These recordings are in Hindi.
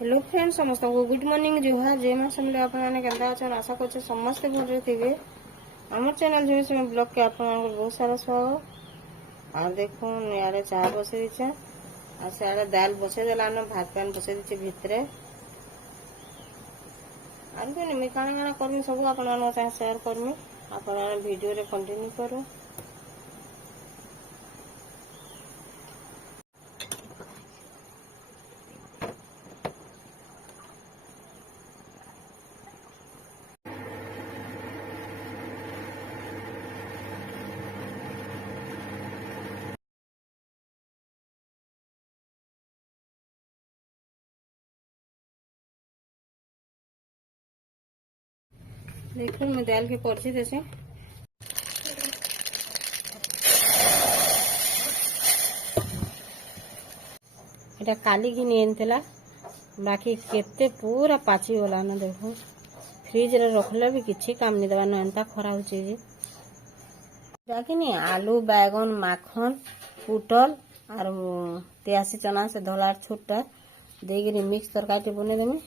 हेलो फ्रेंड समस्त को गुड मॉर्निंग जुहार जय मां समले आपने केंदा अच्छा आशा करछे समस्त भले थिबे हमर चैनल जो से ब्लॉग के आपन बहुत सारा स्वागत। आ देखो यारे चाय बसे दिछे आ सारे दाल बसे देलानो भात पान बसे दिछे भितरे आन कोनी मैं काना काना करमी सब आपन मान साथ शेयर करमी आपन वीडियो रे कंटिन्यू करो। देखो मैं दाल के करछी देसे एटा काली की नियंतला बाकी केते पूरा पाची वाला ना देखो फ्रिज रे रखले भी किछि काम नहीं देवा न एंता खरा होचे जे बाकी नहीं आलू बैगन माखन पुटल और त्यासी चना से धलार छोटा देगिरी मिक्स तरकारी बने देमी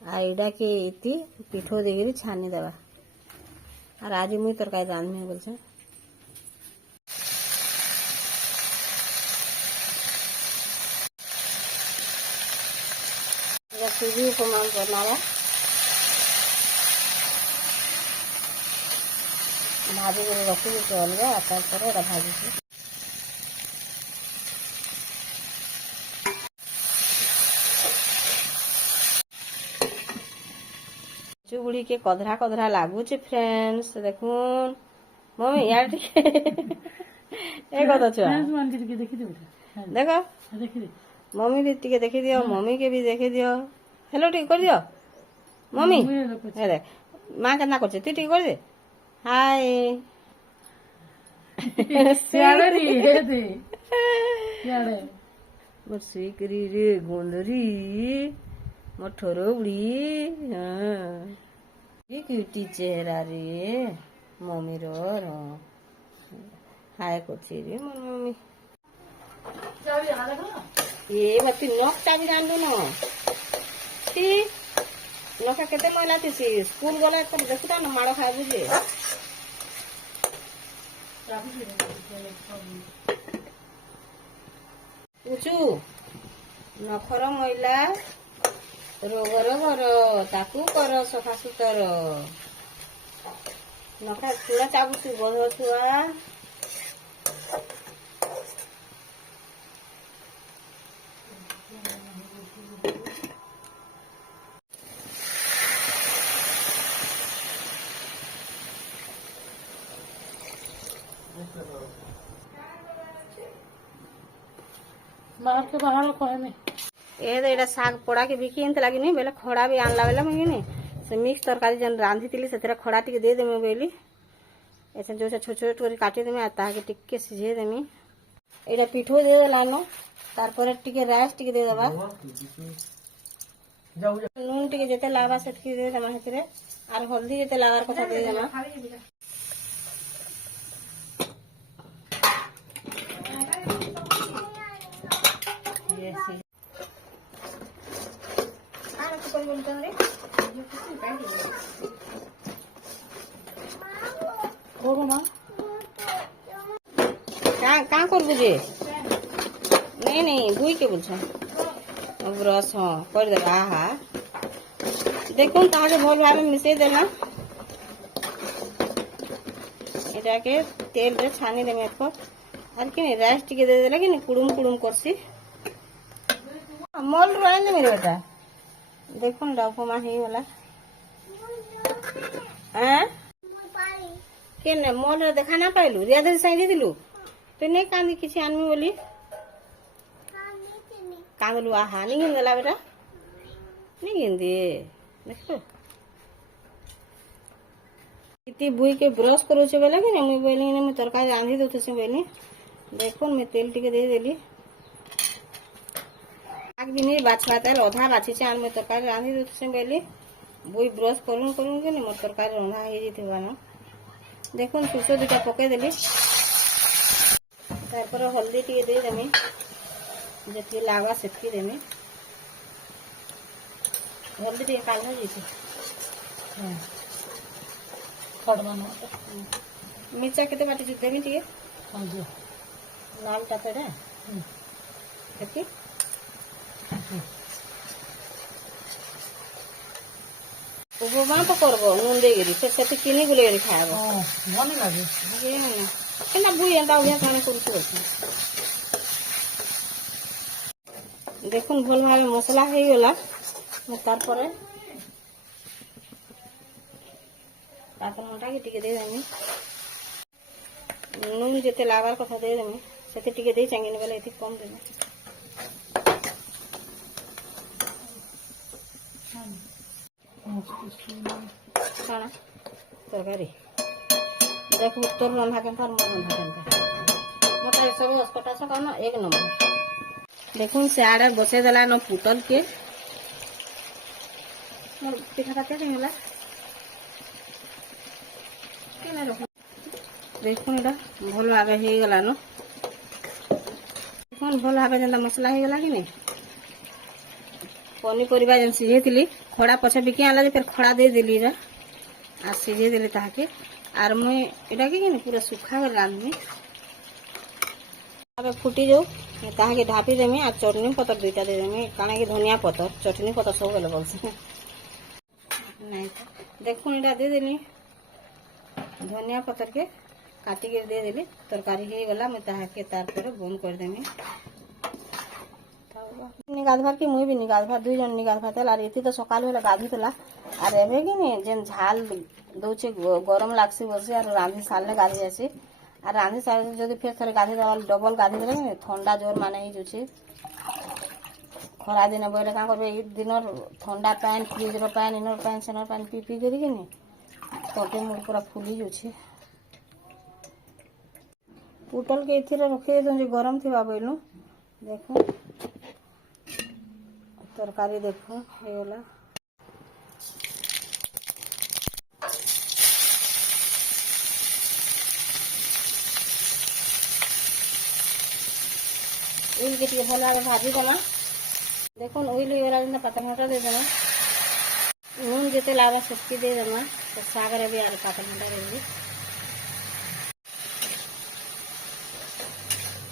आ एडा के इति पिठो देगिरी छानी देवा और आज मुई तरकारी रांधमे बोलछे सूजी उपमा बनावा भाजी कर रखी देते अलग तार एटा भाजी चुगुड़ी के कधरा कधरा लागुचे फ्रेंड्स देखुन मम्मी यार एक कथा छुआ देखो मम्मी भी टिके देखी दियो मम्मी के भी देखी दियो हेलो टिके कर दियो मम्मी हे देख मां केना करछे तू टिके कर दे हाय सियाड़े री हे दे सियाड़े मोर सिकरी रे गोंदरी मोर ठोरबुड़ी हां ये क्यूटी चेहरा रे मम्मी रो हाय करछे रे मोर मम्मी चाबी हां देखो ये मत नखटा भी जान लो ती नखा केते मैला थी स्कूल गला पर देखुता न माड़ खाए बुझे पूछू नखर मैला रोगर घर ताकू कर सफा सुतर नखा छुआ चाबुछु बध छुआ बाहर के बाहर कहे में एटा साग पोड़ा के बिकी एंत लागी नहीं बेले खड़ा भी आनला बेला मुई नहीं से मिक्स तरकारी जन रांधी तिली सेतरा खड़ा टिके दे देमे बेली ऐसे जो से छोट छोट कर काटी देमे आ ताके टिके सिझे देमी एटा पिठो दे देलानो तार पर टिके राइस टिके दे देबा नून टिके जेते लावा सेतकी दे देमा हेतरे आर हल्दी जेते लावार कथा दे देमा कहाँ कर बुझे नहीं नहीं बुई के बुझ ब्रश हाँ कर दे आहा देखो ताके भल भाव मिसई देना एटा के तेल रे छानी देमे को और कि राइस टिके दे देला कि कुडुम कुडुम करसी मल रोइन दे मेरे बेटा देखो डाउपमा हे वाला हैं के ने मल रे देखा ना पाइलु रिया दे साइ दिलु तो नहीं कांदी किसी आनमी बोली कांदलु आहा नहीं गिंदला बेटा नहीं गिंदे देखो इति बुई के ब्रश करू छे बेला कि मैं बोली ने मैं तरकारी रांधी दो से बोली देखो मैं तेल टिके दे देली आग भी नहीं बाछवाता अधा बाछी छे आन मैं तरकारी रांधी दो से बोली बुई ब्रश करूँ कि नहीं मोर तरकारी रंधा हे जेथिबा ना देखो सुसो दुटा पके देली तार पर हल्दी टिके दे देमी जेती लावा सेतकी देमी हल्दी टे काल हो जैसे खड़वा न मिर्चा केते बाटी देवी टे हाँ जी लाल टापेड़ा केते उपमा तो करबो नून देगिरी फिर से चीनी गुलेरी खाबो मन लगे केना बुई एंता उहे काने करूछु देखुन भल भावे मसला हो गला तार परे तापर मोटा के टिके दे देमी नून जेते लागार कथा दे देमी सेते टिके दे चांगिन बेले एति कम देमी काना तरकारी देख तोर रंधा के मोर रंधा के मत सब अस्पटा सका न एक नंबर देखुन से आड़े बसे देला न पुटल के मोर पिठा काटे देला केना रख देखुन एटा भल भावे हे गेला न देखुन भल भावे जेंता मसला हे गेला कि नहीं पनीपरिया जेन सिझेली खड़ा पछे बिके आला जे फिर खड़ा दे देली रा आ सिझे देली ताके आर मुई एटा के नहीं पूरा सुखा कर रांधनी अब फुटी जाऊ ताके ढापी देमी आ चटनी पतर दुईटा दे देमी काना कि धनिया पतर चटनी पतर सब गेले बोलसे नहीं तो देखुन एटा दे देली धनिया पतर के काटी के दे देली तरकारी हे गला मैं ताके तार पर बंद कर देमी निगाधवार कि मुई भी निगाधवार दुई जन निगाधवार तेल आर इति तो सकाल बेला गाधुला आर एबे कि नहीं जेन झाल दौचे गरम लागसी बसे आर रांधी सालने गाधी जासी आर रांधी साल जदि फिर थोड़े गाधी देवा डबल गाधी देले ठंडा जोर माने ही जुची खरा दिन बोले का करबे ई दिनर ठंडा पानी फ्रिज रो पानी इनर पानी सेनर पानी पी पी करी कि नहीं तोटे मोर पूरा फुली जुची पुटल के इथिरे रखे दे जे गरम थिबा बोलनु देखो तरकारी देखो हे वाला ओइल के टिके भल भावे भाजी देना देखो ओइल वाला जेना पत्ता मोटा दे देना नून जेते लावा सेटकी दे देना तो सागर भी आर पत्ता मोटा दे दी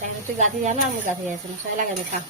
ताकि तू गाधी जाना हम गाधी जाए सला गाधी खा